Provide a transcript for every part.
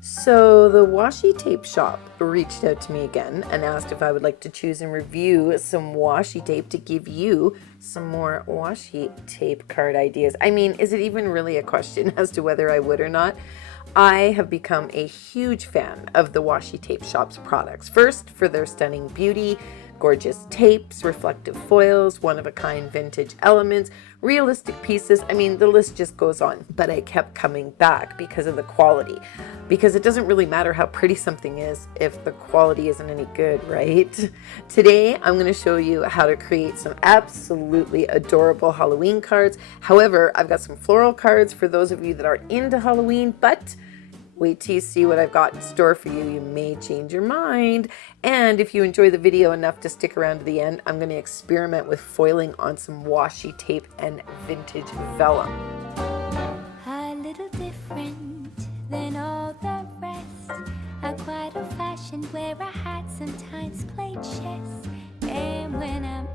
So the washi tape shop reached out to me again and asked if I would like to choose and review some washi tape to give you some more washi tape card ideas. I mean, is it even really a question as to whether I would or not? I have become a huge fan of the Washi Tape Shop's products. First, for their stunning beauty, gorgeous tapes, reflective foils, one-of-a-kind vintage elements, realistic pieces. I mean, the list just goes on. But I kept coming back because of the quality. Because it doesn't really matter how pretty something is if the quality isn't any good, right? Today, I'm going to show you how to create some absolutely adorable Halloween cards. However, I've got some floral cards for those of you that are into Halloween, but wait till you see what I've got in store for you. You may change your mind. And if you enjoy the video enough to stick around to the end, I'm going to experiment with foiling on some washi tape and vintage vellum. A little different than all the rest. I'm quite old-fashioned, wear a hat, sometimes play chess. And when I'm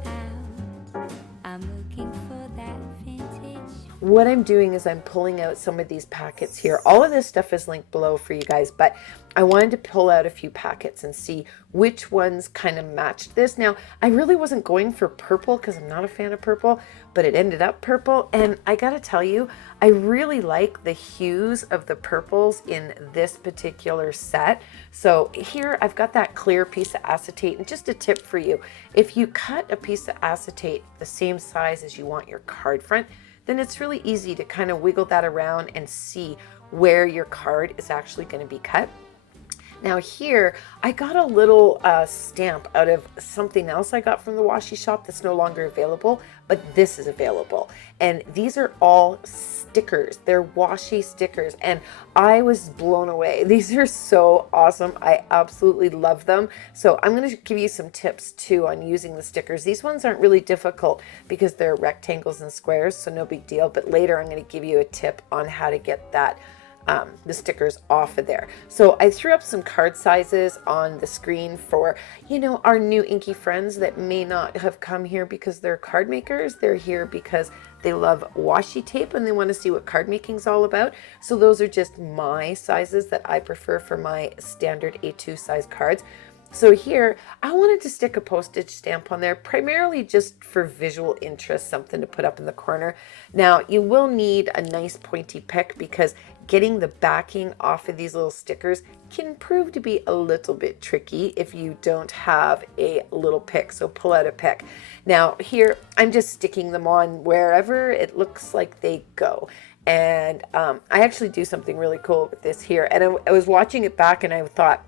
out, I'm looking for that vintage. What I'm doing is I'm pulling out some of these packets here. All of this stuff is linked below for you guys, but I wanted to pull out a few packets and see which ones kind of matched this. Now, I really wasn't going for purple because I'm not a fan of purple, but it ended up purple. And I gotta tell you, I really like the hues of the purples in this particular set. So here I've got that clear piece of acetate, and just a tip for you, if you cut a piece of acetate the same size as you want your card front, then it's really easy to kind of wiggle that around and see where your card is actually going to be cut. Now here, I got a little stamp out of something else I got from the washi shop that's no longer available, but this is available. And these are all stickers. They're washi stickers, and I was blown away. These are so awesome. I absolutely love them. So I'm going to give you some tips too on using the stickers. These ones aren't really difficult because they're rectangles and squares, so no big deal. But later I'm going to give you a tip on how to get that the stickers off of there. So I threw up some card sizes on the screen for, you know, our new inky friends that may not have come here because they're card makers. They're here because they love washi tape and they want to see what card making is all about. So those are just my sizes that I prefer for my standard A2 size cards. So here, I wanted to stick a postage stamp on there, primarily just for visual interest, something to put up in the corner. Now, you will need a nice pointy pick because getting the backing off of these little stickers can prove to be a little bit tricky if you don't have a little pick, so pull out a pick. Now here, I'm just sticking them on wherever it looks like they go. And I actually do something really cool with this here. And I was watching it back and I thought,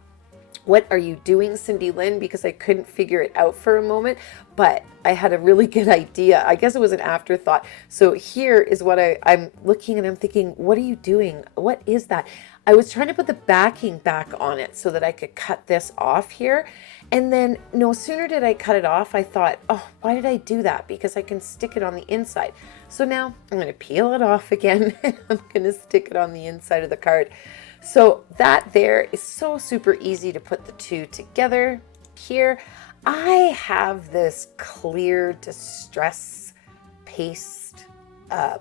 what are you doing, Cindy Lynn? Because I couldn't figure it out for a moment, but I had a really good idea. I guess it was an afterthought. So here is what I'm looking and I'm thinking, what are you doing? What is that? I was trying to put the backing back on it so that I could cut this off here. And then no sooner did I cut it off, I thought, oh, why did I do that? Because I can stick it on the inside. So now I'm going to peel it off again and I'm going to stick it on the inside of the card. So that there is so super easy to put the two together. Here, I have this clear distress paste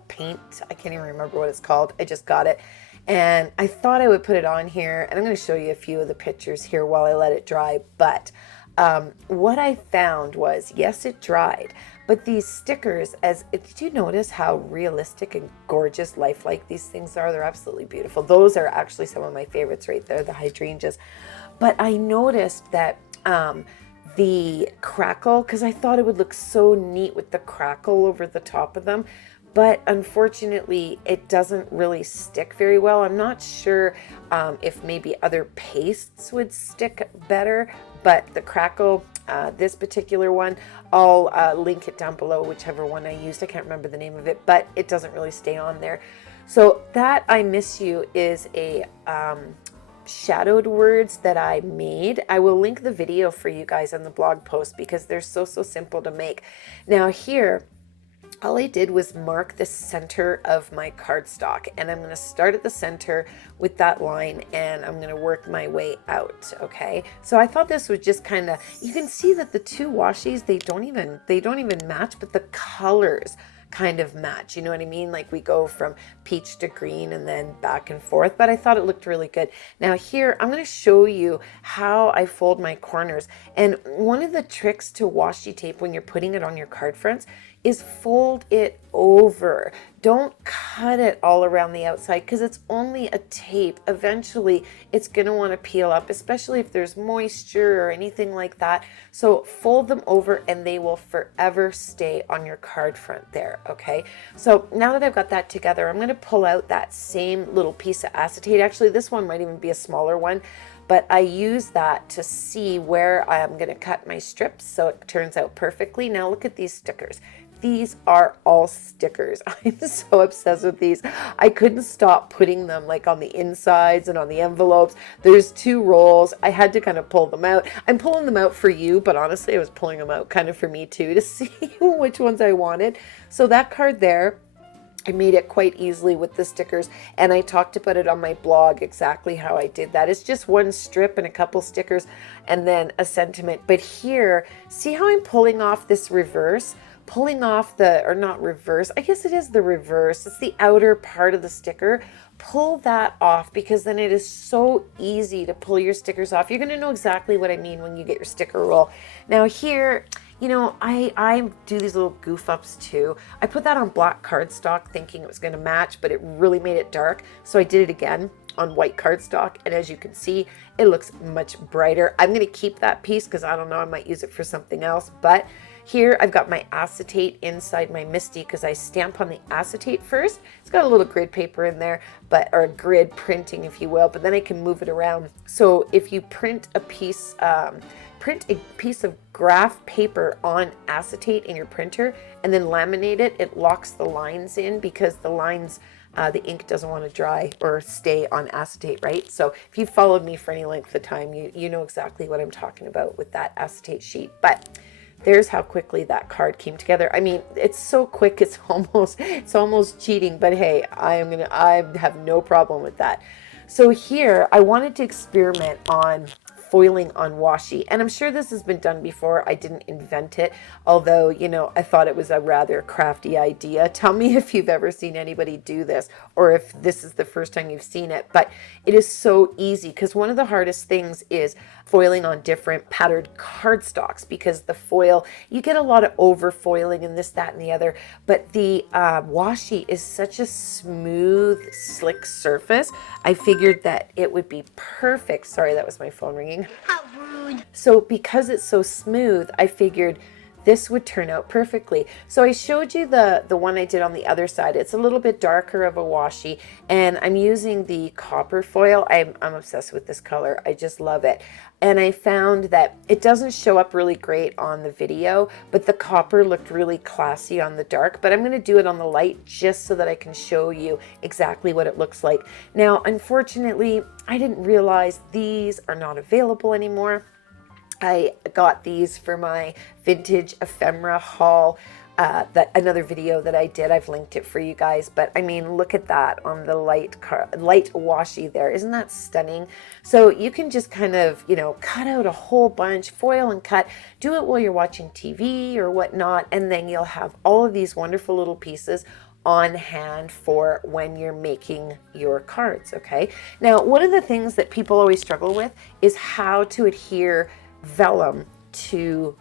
paint. I can't even remember what it's called. I just got it. And I thought I would put it on here. And I'm going to show you a few of the pictures here while I let it dry. But what I found was, yes, it dried. But these stickers, did you notice how realistic and gorgeous, lifelike these things are? They're absolutely beautiful. Those are actually some of my favorites right there, the hydrangeas. But I noticed that the crackle, because I thought it would look so neat with the crackle over the top of them, but unfortunately it doesn't really stick very well. I'm not sure if maybe other pastes would stick better, but the crackle, this particular one, I'll link it down below, whichever one I used. I can't remember the name of it, but it doesn't really stay on there. So that I Miss You is a shadowed words that I made. I will link the video for you guys on the blog post because they're so simple to make. Now here, all I did was mark the center of my cardstock, and I'm going to start at the center with that line and I'm going to work my way out. Okay, so I thought this was just kind of, you can see that the two washis, they don't even match, but the colors kind of match. You know what I mean? Like we go from peach to green and then back and forth, but I thought it looked really good. Now here, I'm going to show you how I fold my corners. And one of the tricks to washi tape when you're putting it on your card fronts is fold it over. Don't cut it all around the outside because it's only a tape. Eventually it's going to want to peel up, especially if there's moisture or anything like that. So fold them over and they will forever stay on your card front there. Okay, so now that I've got that together, I'm going to pull out that same little piece of acetate. Actually, this one might even be a smaller one, but I use that to see where I'm going to cut my strips so it turns out perfectly. Now look at these stickers. These are all stickers. I'm so obsessed with these. I couldn't stop putting them like on the insides and on the envelopes. There's 2 rolls. I had to kind of pull them out. I'm pulling them out for you, but honestly, I was pulling them out kind of for me too to see which ones I wanted. So that card there, I made it quite easily with the stickers, and I talked about it on my blog exactly how I did that. It's just 1 strip and a couple stickers and then a sentiment. But here, see how I'm pulling off this reverse? Pulling off the, or not reverse, I guess it is the reverse. It's the outer part of the sticker. Pull that off because then it is so easy to pull your stickers off. You're going to know exactly what I mean when you get your sticker roll. Now here, you know, I do these little goof ups too. I put that on black cardstock thinking it was going to match, but it really made it dark. So I did it again on white cardstock, and as you can see, it looks much brighter. I'm going to keep that piece because I don't know, I might use it for something else. But here I've got my acetate inside my MISTI because I stamp on the acetate first. It's got a little grid paper in there, or grid printing if you will, but then I can move it around. So if you print a piece of graph paper on acetate in your printer and then laminate it, it locks the lines in because the lines, the ink doesn't want to dry or stay on acetate, right? So if you've followed me for any length of time, you know exactly what I'm talking about with that acetate sheet. But there's how quickly that card came together. I mean, it's so quick, it's almost cheating, but hey, I have no problem with that. So here, I wanted to experiment on foiling on washi, and I'm sure this has been done before. I didn't invent it, although, you know, I thought it was a rather crafty idea. Tell me if you've ever seen anybody do this or if this is the first time you've seen it, but it is so easy because one of the hardest things is foiling on different patterned cardstocks because the foil, you get a lot of over foiling and this, that, and the other, but the washi is such a smooth, slick surface. I figured that it would be perfect. Sorry, that was my phone ringing. How rude. So because it's so smooth, I figured this would turn out perfectly. So I showed you the one I did on the other side. It's a little bit darker of a washi, and I'm using the copper foil. I'm obsessed with this color. I just love it. And I found that it doesn't show up really great on the video, but the copper looked really classy on the dark. But I'm going to do it on the light just so that I can show you exactly what it looks like. Now, unfortunately, I didn't realize these are not available anymore. I got these for my vintage ephemera haul, another video that I did. I've linked it for you guys, but I mean, look at that on the light washi there. Isn't that stunning? So you can just kind of, you know, cut out a whole bunch, foil and cut, do it while you're watching TV or whatnot, and then you'll have all of these wonderful little pieces on hand for when you're making your cards, okay? Now, one of the things that people always struggle with is how to adhere vellum to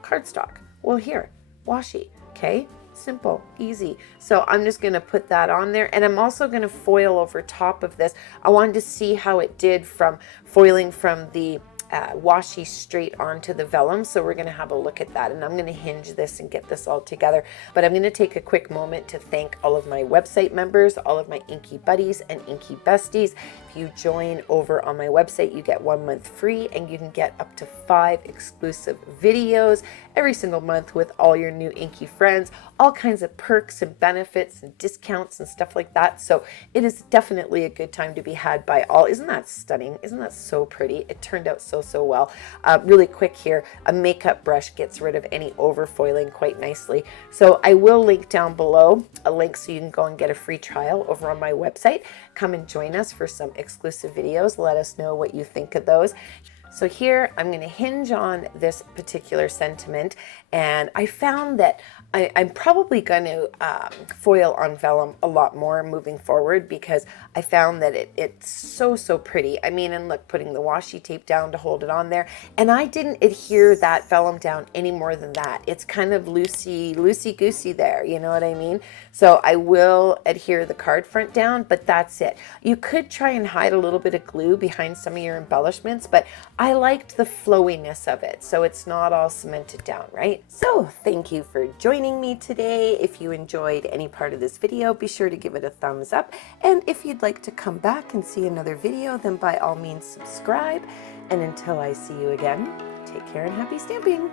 cardstock. Well, here, washi, okay? Simple, easy. So I'm just going to put that on there, and I'm also going to foil over top of this. I wanted to see how it did from foiling from the washi straight onto the vellum, so we're going to have a look at that, and I'm going to hinge this and get this all together. But I'm going to take a quick moment to thank all of my website members, all of my inky buddies and inky besties. If you join over on my website, you get 1 month free, and you can get up to 5 exclusive videos every single month with all your new inky friends, all kinds of perks and benefits and discounts and stuff like that. So it is definitely a good time to be had by all. Isn't that stunning? Isn't that so pretty? It turned out so well. Really quick here, a makeup brush gets rid of any overfoiling quite nicely. So I will link down below a link so you can go and get a free trial over on my website. Come and join us for some exclusive videos. Let us know what you think of those. So here I'm going to hinge on this particular sentiment, and I found that I'm probably going to foil on vellum a lot more moving forward, because I found that it's so pretty. I mean, and look, putting the washi tape down to hold it on there, and I didn't adhere that vellum down any more than that. It's kind of loosey-goosey there, you know what I mean? So I will adhere the card front down, but that's it. You could try and hide a little bit of glue behind some of your embellishments, but I liked the flowiness of it, so it's not all cemented down, right? So thank you for joining me today. If you enjoyed any part of this video, be sure to give it a thumbs up. And if you'd like to come back and see another video, then by all means subscribe. And until I see you again, take care and happy stamping.